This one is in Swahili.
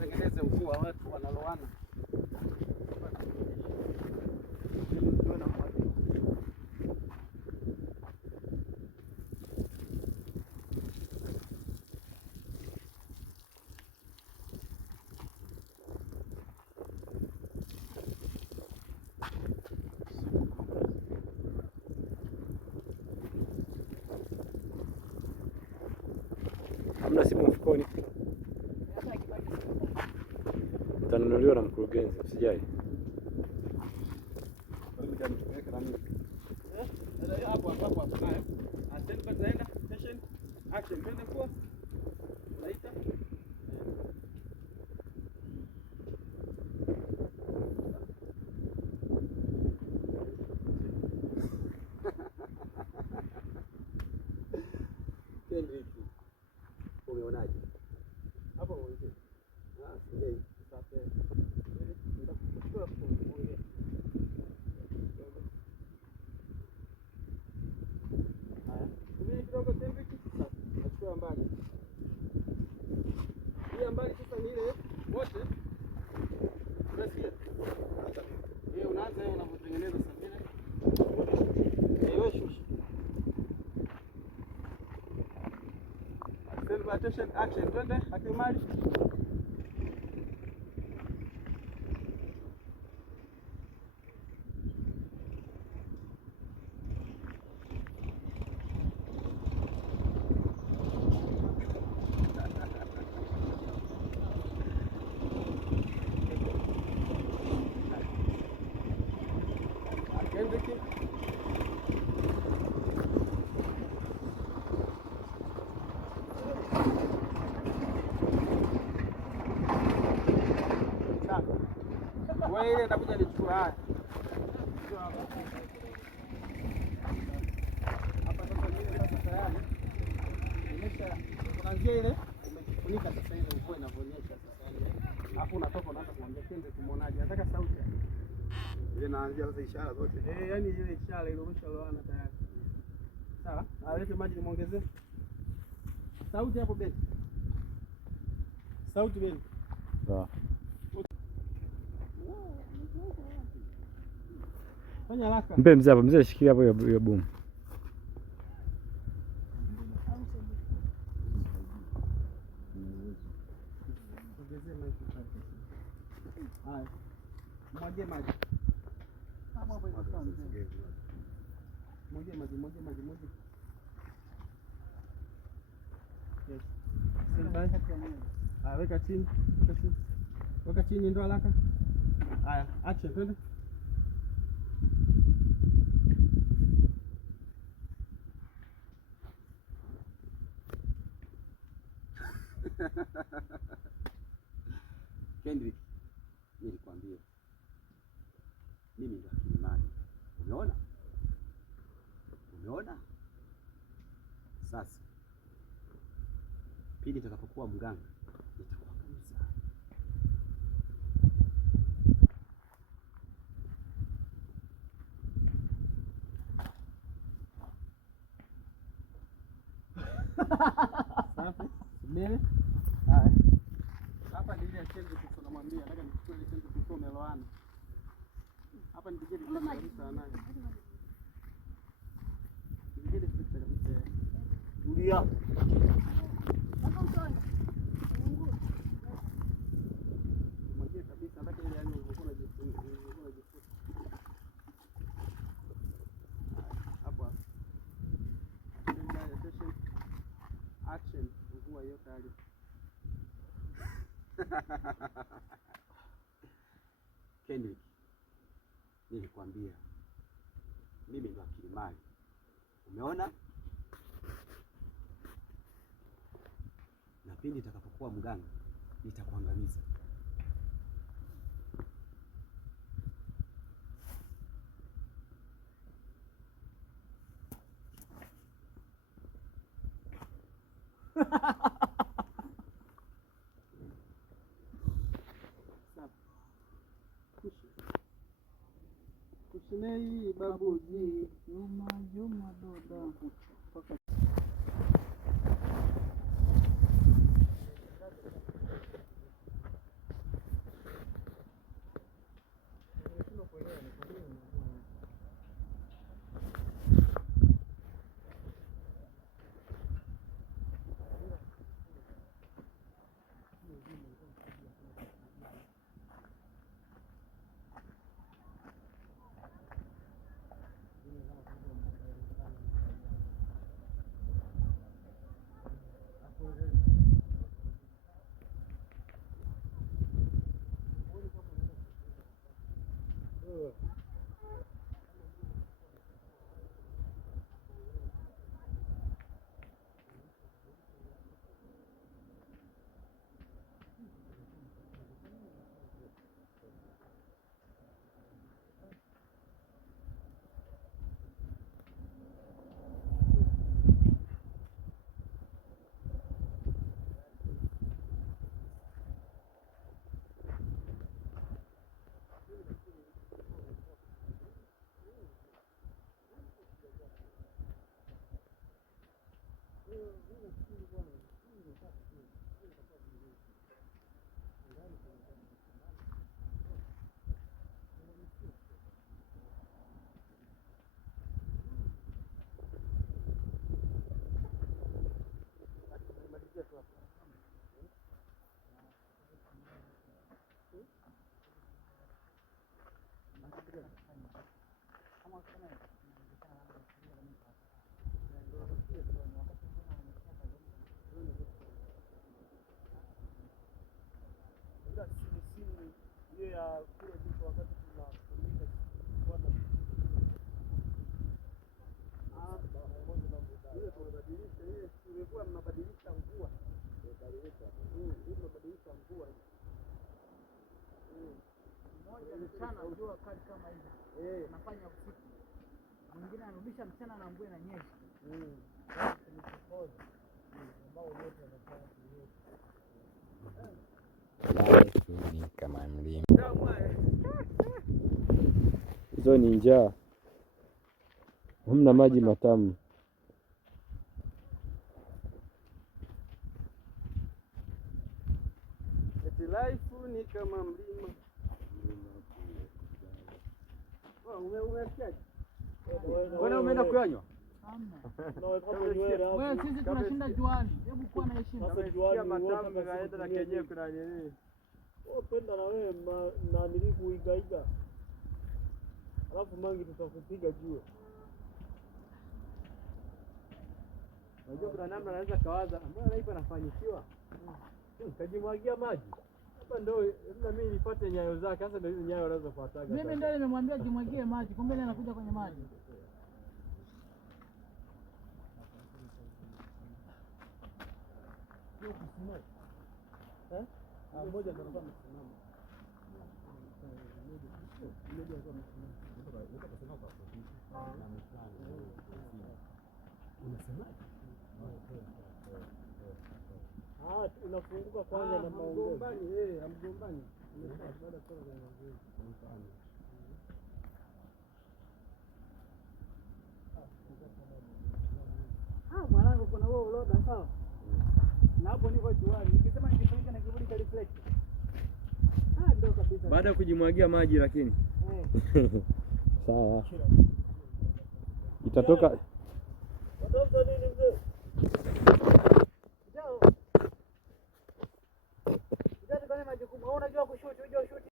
tutengeneze ukuu wa watu wanaloana. Hamna simu mfukoni. Utanunuliwa na mkurugenzi, usijali. Umeonaje? Hapo unaje? Sijai. Sasa nitakuchukua kuongea. Haya. Mimi kidogo tembe sasa. Nachukua mbali. Hii mbali sasa ni ile wote. Unasikia? Yeye unaanza yeye unapotengeneza sabini. Wewe shushi. Attention, action, twende, akimali. Wewe ile ndakuja nichukua haya. Hapa sasa ile sasa tayari. Nimesha kuanzia ile umejifunika sasa ile mvua inavyoonyesha sasa ile. Hapo unatoka unaanza kuambia twende tumuonaje. Nataka sauti. Ile naanzia sasa ishara zote. Yaani ile ishara ile umeshaloana tayari. Sawa? Alete maji nimuongezee. Sauti hapo besi. Sauti besi. Sawa. Fanya haraka. Mpe mzee hapo, mzee shikilia hapo hiyo boom. Ongezee maji hapo. Haya. Mwage maji. Hapo hapo inakaa mzee. Mwage maji. Yes. Weka chini. Weka chini ndo haraka. Haya, acha twende. Kendrick, nilikwambia mimi ndo Kilimani. Umeona? Sasa pindi nitakapokuwa mganga nitakuangamiza. Safi. Mbele. Haya. Hapa ni ile ya Kendrick tunamwambia nataka nichukue ile Kendrick kwa umeloana. Hapa nipige kabisa naye. Nipige kabisa. Tulia. Mwambie kabisa nataka ile yani ulikuwa unajifunza. Hapo. Action. Mvua hiyo tayari. Kendrick, nilikwambia mimi ndo Kilimani. Umeona? Na pindi nitakapokuwa mganga nitakuangamiza. Kusinei babuji, Juma doda. ya kule ndipo wakati tunatumika ile tunabadilisha ile tulikuwa mnabadilisha mvua tunabadilisha mvua mmoja mchana jua kali kama hivi anafanya usiku, mwingine anarudisha mchana na mvua inanyesha ambao wote wanafanya ni kama mlima. Hizo ni njaa, hamna maji matamu. Eti life ni kama mlima. Umesikiaje? Wewe umeenda kuyanywa? Wewe sisi tunashinda juani. Hebu kuwa na heshima. Umesikia matamu kaenda na kenyewe kuna nini? Penda na wewe na nilikuigaiga. Alafu mangi tutakupiga juu. Unajua kuna namna anaweza kawaza, mbona hapa nafanikiwa? Kajimwagia maji. Hapa ndio na mimi nipate nyayo zake. Sasa ndio hizo nyayo anazofuataga. Mimi ndio nimemwambia jimwagie maji, kumbe yeye anakuja kwenye maji. Mmoja ndio anakuwa amesimama. Unafunguka kwanza na maongezi. Amgombani. Baada ya kutoka kwenye maongezi. Mwanangu kuna wewe uloda sawa? Na hapo niko juani. Nikisema nikifunika na kivuli cha reflect. Ndio kabisa. Baada ya kujimwagia maji lakini. Sawa. Itatoka. Watoto nini mzee? Jao. Ndio kama majukumu. Unajua kushuti, unajua kushuti.